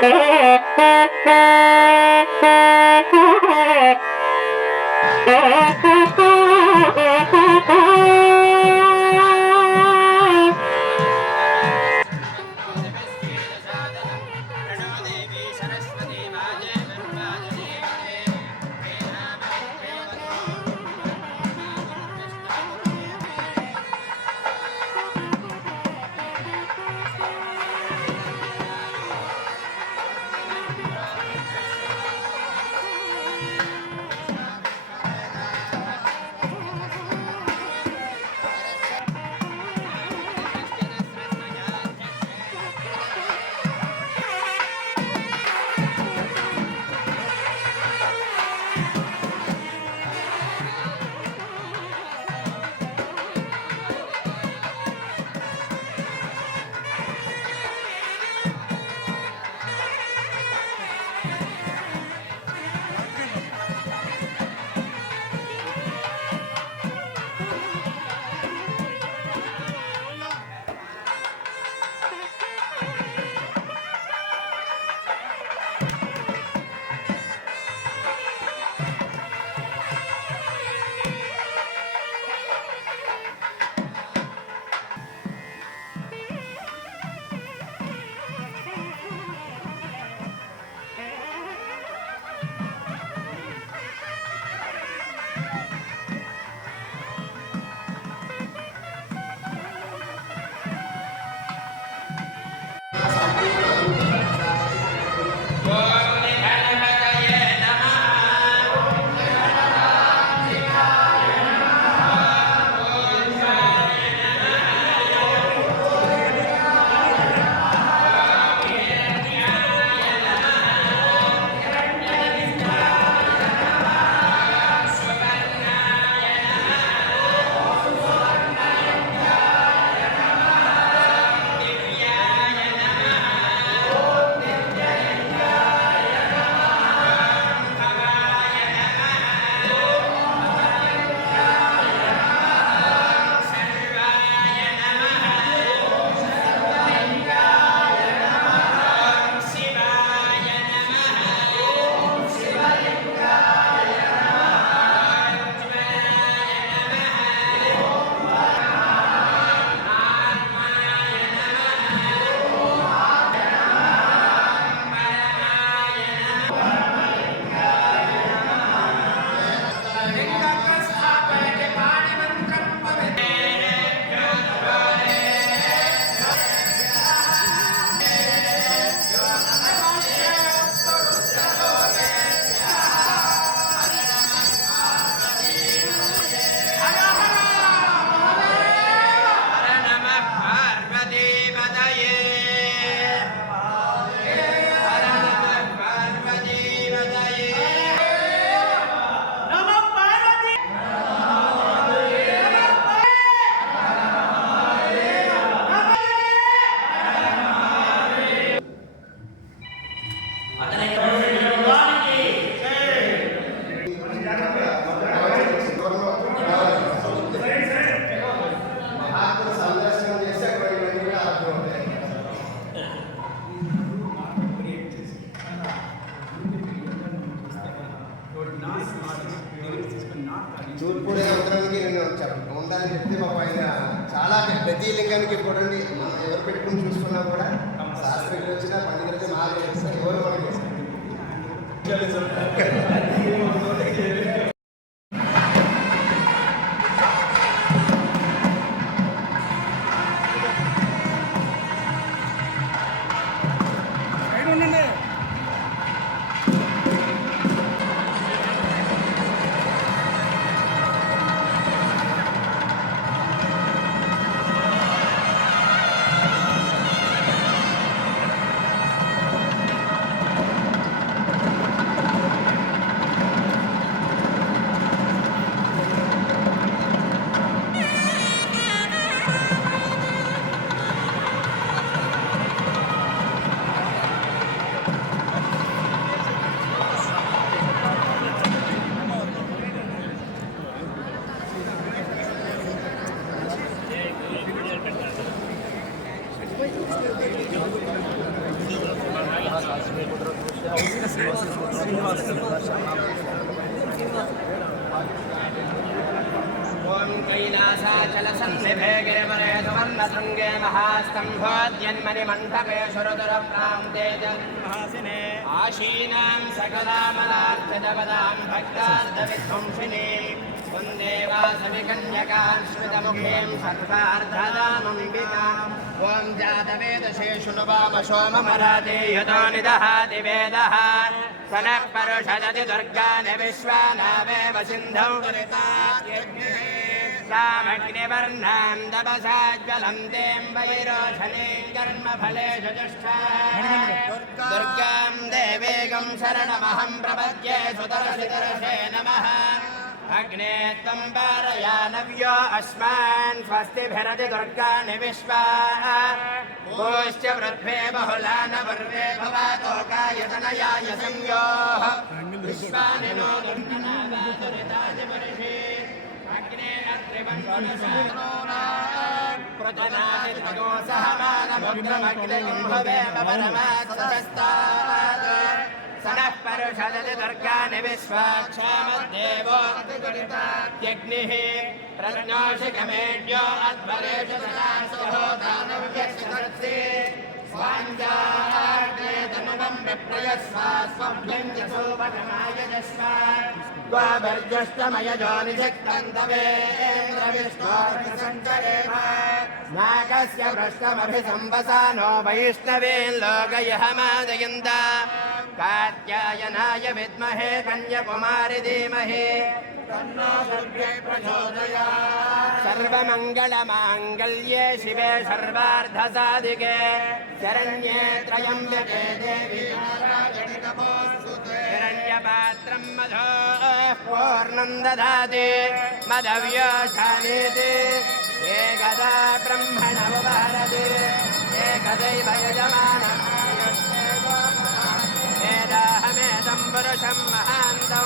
Thank you. Grazie. कैलासाचलसन्निभे गिरिवरे सुवर्णशृङ्गे महास्तम्भोद्यन्मणिमण्डपे सुरदुरप्रान्ते जन्महासिने आशीनां सकलामलार्थितपदां भक्तार्थविध्वंसिनीम् वन्दे वासविकन्यकां श्रुतमुखीं सर्वार्धदामम्बिकाम् ॐ जातवेदशेषु नुवाम सोममराते यतो निदहाति वेदः स नः परुषदति दुर्गानि विश्वानामेव सिन्धौ रामग्निवर्णां तपसाज्वलं दें वैरोचनीं कर्मफले चतुष्टा दुर्गां देवीगं शरणमहं प्रपद्ये सुतरसितरसे नमः अग्ने त्वं वारयानव्यो अस्मान् स्वस्तिभिरति दुर्गाणि विश्वा भूश्च वृद्ध्वे बहुलानवर्वे भवातो कायतनयाय संयोः विश्वानि नो दुर्गनादाचरितादिपरिषे अग्ने अत्रिवन्धनसारोणात् प्रजनादिभगो सहमानभुग्नमग्निम् भवेम परमासदस्तात् स नः परुषदति दुर्गानि विश्वाक्षामद्देवो त्यग्निः प्रज्ञोषिकमेड्यो अध्वरेषु सदासहोदानव्यक्षसत्सि स्वाञ्जाग्ने तनुवं नो निषक्तन्तवेन्द्रविष्णोर्विसञ्चरेव नागस्य भ्रष्टमभिसंवसानो वैष्णवेल्लोकयः मादयन्त कात्यायनाय विद्महे कन्यकुमारि धीमहे सर्वमङ्गलमाङ्गल्ये शिवे सर्वार्धसाधिके शरण्ये त्र्यम्बके देवी हिरण्यपात्रं मधो पूर्णं ददाति मदव्योशानीति एकदा ब्रह्मणवहरति एकदैव यजमानम् वेदाहमेदं पुरुषं महान्तौ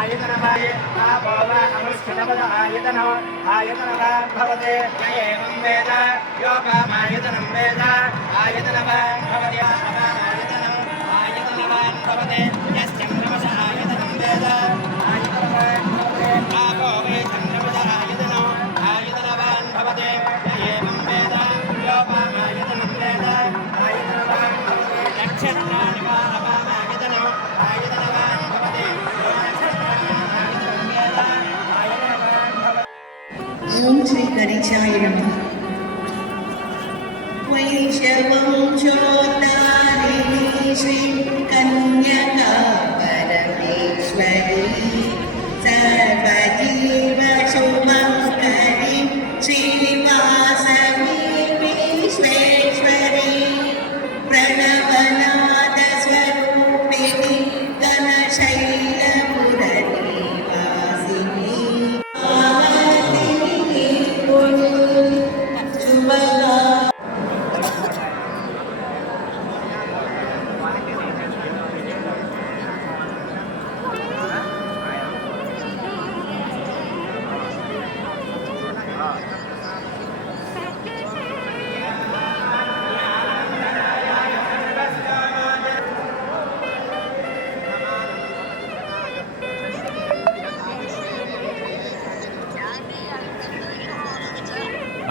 आयतनवाय आपो वा अनुष्ठितपद आयतनो आयतनवान् भवति य एवं वेद योपामायतनं वेद आयतनवान् भवति अपामायतनम् आयतनवान् भवति ఓం శ్రీ గరిచాయ నమః వైశవం చోదారిణి శ్రీ కన్యకా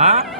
啊？